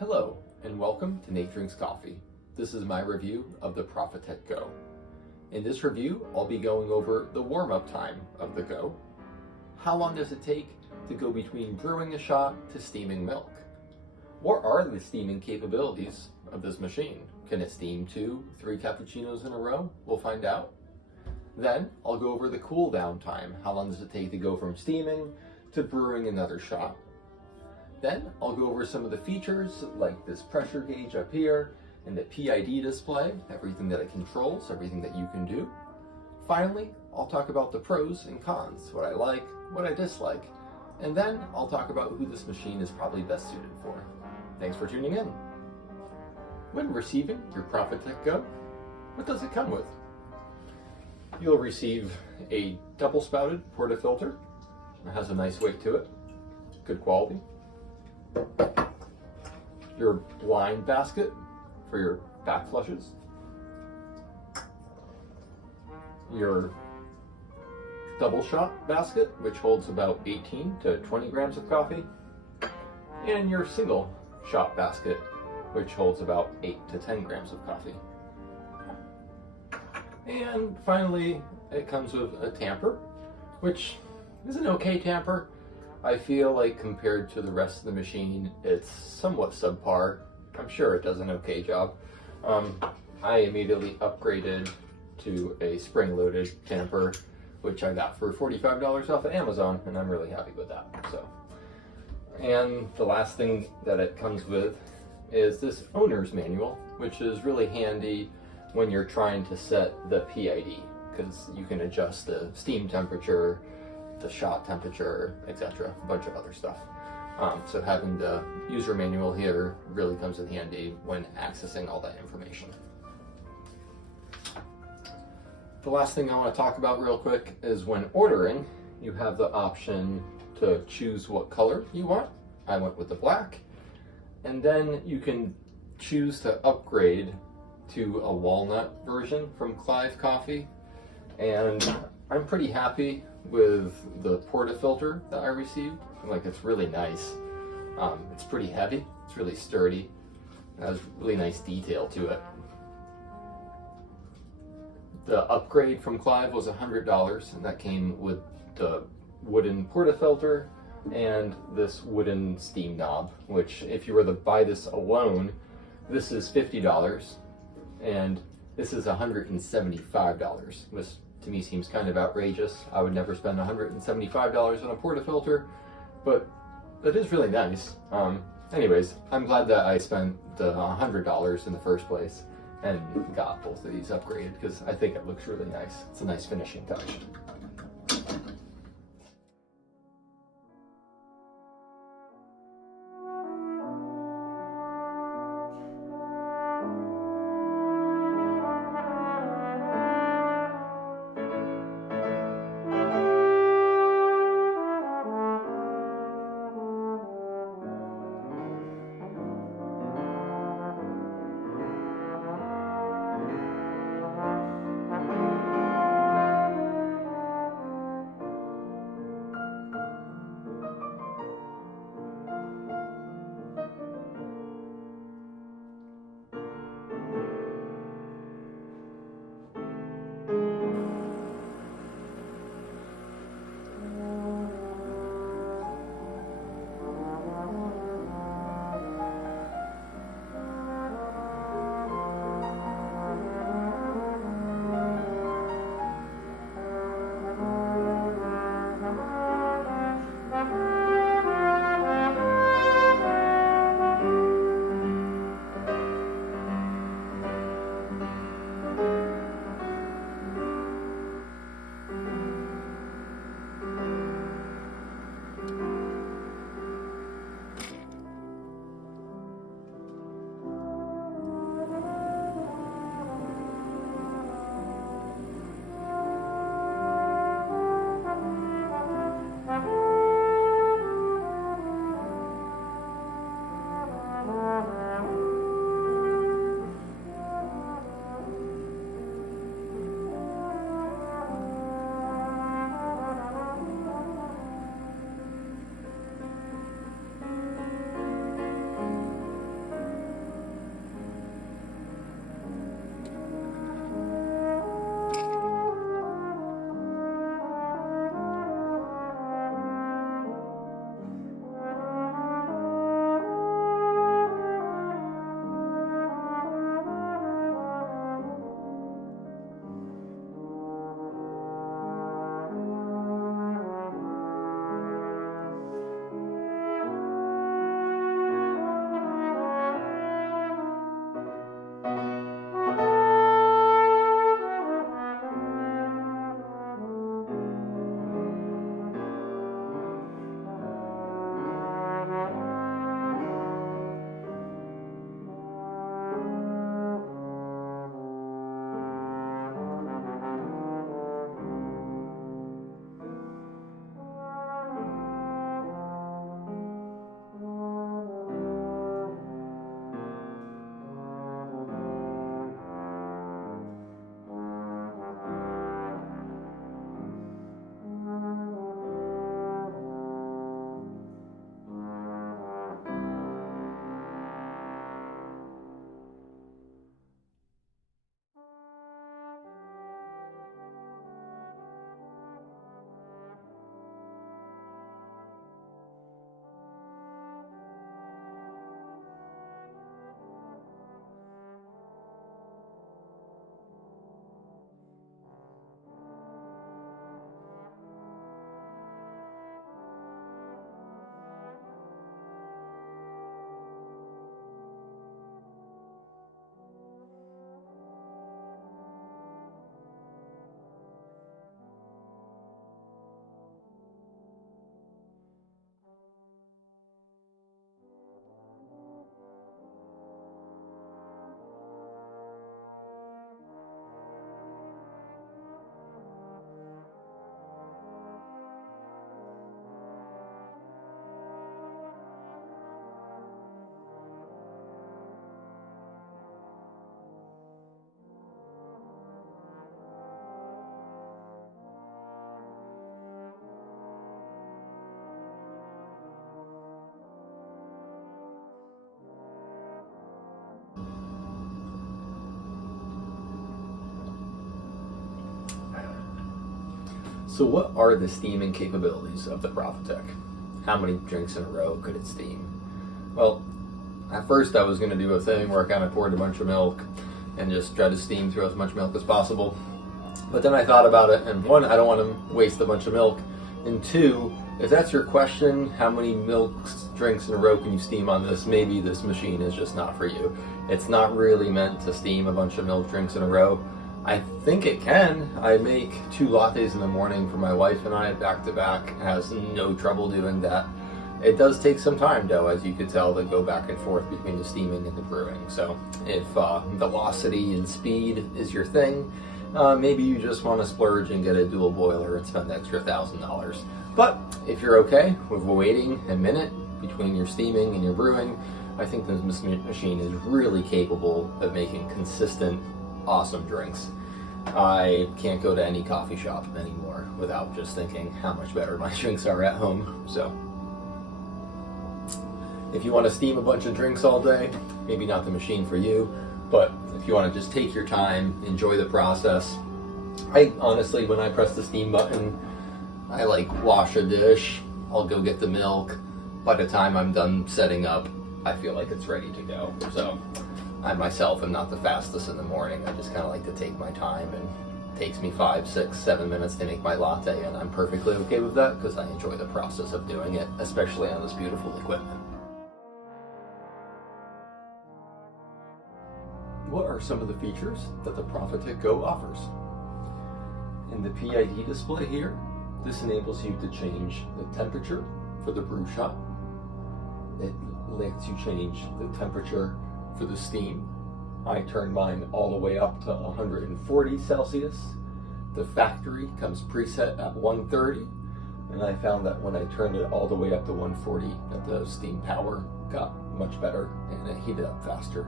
Hello, and welcome to Nate Drinks Coffee. This is my review of the Profitec Go. In this review, I'll be going over the warm-up time of the Go. How long does it take to go between brewing a shot to steaming milk? What are the steaming capabilities of this machine? Can it steam 2-3 cappuccinos in a row? We'll find out. Then I'll go over the cool down time. How long does it take to go from steaming to brewing another shot? Then I'll go over some of the features like this pressure gauge up here and the PID display, everything that it controls, everything that you can do. Finally, I'll talk about the pros and cons, what I like, what I dislike, and then I'll talk about who this machine is probably best suited for. Thanks for tuning in. When receiving your Profitec Go, what does it come with? You'll receive a double spouted portafilter. It has a nice weight to it, good quality. Your blind basket for your back flushes. Your double shot basket, which holds about 18 to 20 grams of coffee. And your single shot basket, which holds about 8 to 10 grams of coffee. And finally, it comes with a tamper, which is an okay tamper. I feel like compared to the rest of the machine, it's somewhat subpar. I'm sure it does an okay job. I immediately upgraded to a spring-loaded tamper, which I got for $45 off of Amazon, and I'm really happy with that. And the last thing that it comes with is this owner's manual, which is really handy when you're trying to set the PID, because you can adjust the steam temperature, the shot temperature, etc., a bunch of other stuff. So having the user manual here really comes in handy when accessing all that information. The last thing I want to talk about real quick is when ordering, you have the option to choose what color you want. I went with the black. And then you can choose to upgrade to a walnut version from Clive Coffee. And I'm pretty happy with the portafilter that I received. Like, it's really nice. It's pretty heavy, it's really sturdy. It has really nice detail to it. The upgrade from Clive was $100, and that came with the wooden portafilter and this wooden steam knob, which if you were to buy this alone, this is $50, and this is $175, which to me seems kind of outrageous. I would never spend $175 on a portafilter, but it is really nice. Anyways, I'm glad that I spent the $100 in the first place and got both of these upgraded, because I think it looks really nice. It's a nice finishing touch. So what are the steaming capabilities of the Profitec? How many drinks in a row could it steam? Well, at first I was going to do a thing where I kind of poured a bunch of milk and just try to steam through as much milk as possible. But then I thought about it, and one, I don't want to waste a bunch of milk, and two, if that's your question, how many drinks in a row can you steam on this, maybe this machine is just not for you. It's not really meant to steam a bunch of milk drinks in a row. I think it can. I make 2 lattes in the morning for my wife and I back to back. Has no trouble doing that. It does take some time though, as you could tell, to go back and forth between the steaming and the brewing. So if velocity and speed is your thing, maybe you just want to splurge and get a dual boiler and spend the extra $1,000. But if you're okay with waiting a minute between your steaming and your brewing, I think this machine is really capable of making consistent, awesome drinks. I can't go to any coffee shop anymore without just thinking how much better my drinks are at home. So if you want to steam a bunch of drinks all day, maybe not the machine for you, but if you want to just take your time, enjoy the process. I honestly, when I press the steam button, I wash a dish, I'll go get the milk. By the time I'm done setting up, I feel like it's ready to go. So I myself am not the fastest in the morning. I just kind of like to take my time, and it takes me 5, 6, 7 minutes to make my latte, and I'm perfectly okay with that because I enjoy the process of doing it, especially on this beautiful equipment. What are some of the features that the Profitec Go offers? In the PID display here, this enables you to change the temperature for the brew shot. It lets you change the temperature for the steam. I turned mine all the way up to 140 Celsius. The factory comes preset at 130, and I found that when I turned it all the way up to 140, that the steam power got much better and it heated up faster.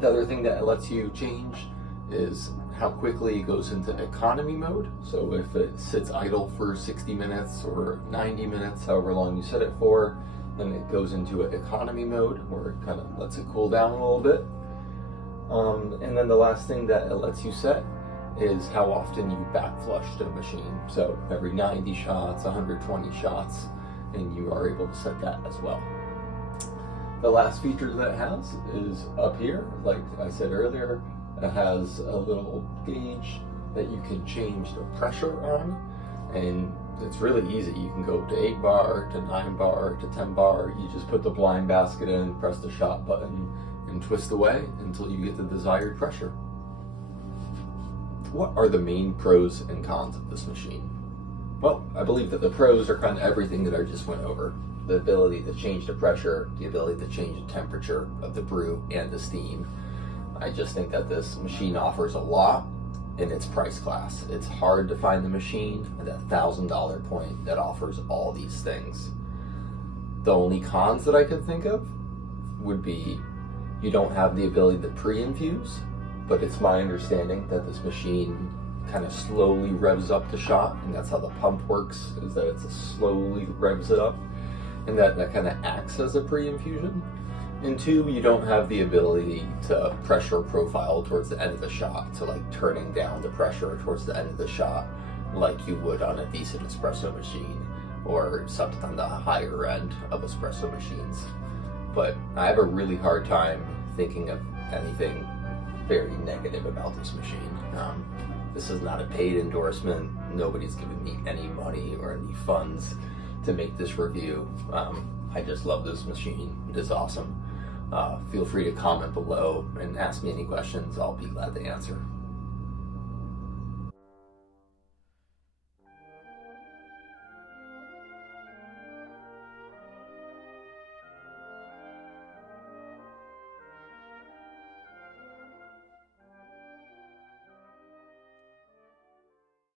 The other thing that it lets you change is how quickly it goes into economy mode. So if it sits idle for 60 minutes or 90 minutes, however long you set it for, then it goes into an economy mode where it kind of lets it cool down a little bit. And then the last thing that it lets you set is how often you back flush to the machine. So every 90 shots, 120 shots, and you are able to set that as well. The last feature that it has is up here. Like I said earlier, it has a little gauge that you can change the pressure on, and it's really easy. You can go to 8 bar, to 9 bar, to 10 bar. You just put the blind basket in, press the shot button, and twist away until you get the desired pressure. What are the main pros and cons of this machine? Well, I believe that the pros are kind of everything that I just went over. The ability to change the pressure, the ability to change the temperature of the brew and the steam. I just think that this machine offers a lot in its price class. It's hard to find the machine at that $1,000 point that offers all these things. The only cons that I could think of would be you don't have the ability to pre-infuse, but it's my understanding that this machine kind of slowly revs up the shot, and that's how the pump works, is that it slowly revs it up, and that kind of acts as a pre-infusion. And 2, you don't have the ability to pressure profile towards the end of the shot, so turning down the pressure towards the end of the shot like you would on a decent espresso machine or something on the higher end of espresso machines. But I have a really hard time thinking of anything very negative about this machine. This is not a paid endorsement. Nobody's giving me any money or any funds to make this review. I just love this machine. It is awesome. Feel free to comment below and ask me any questions. I'll be glad to answer.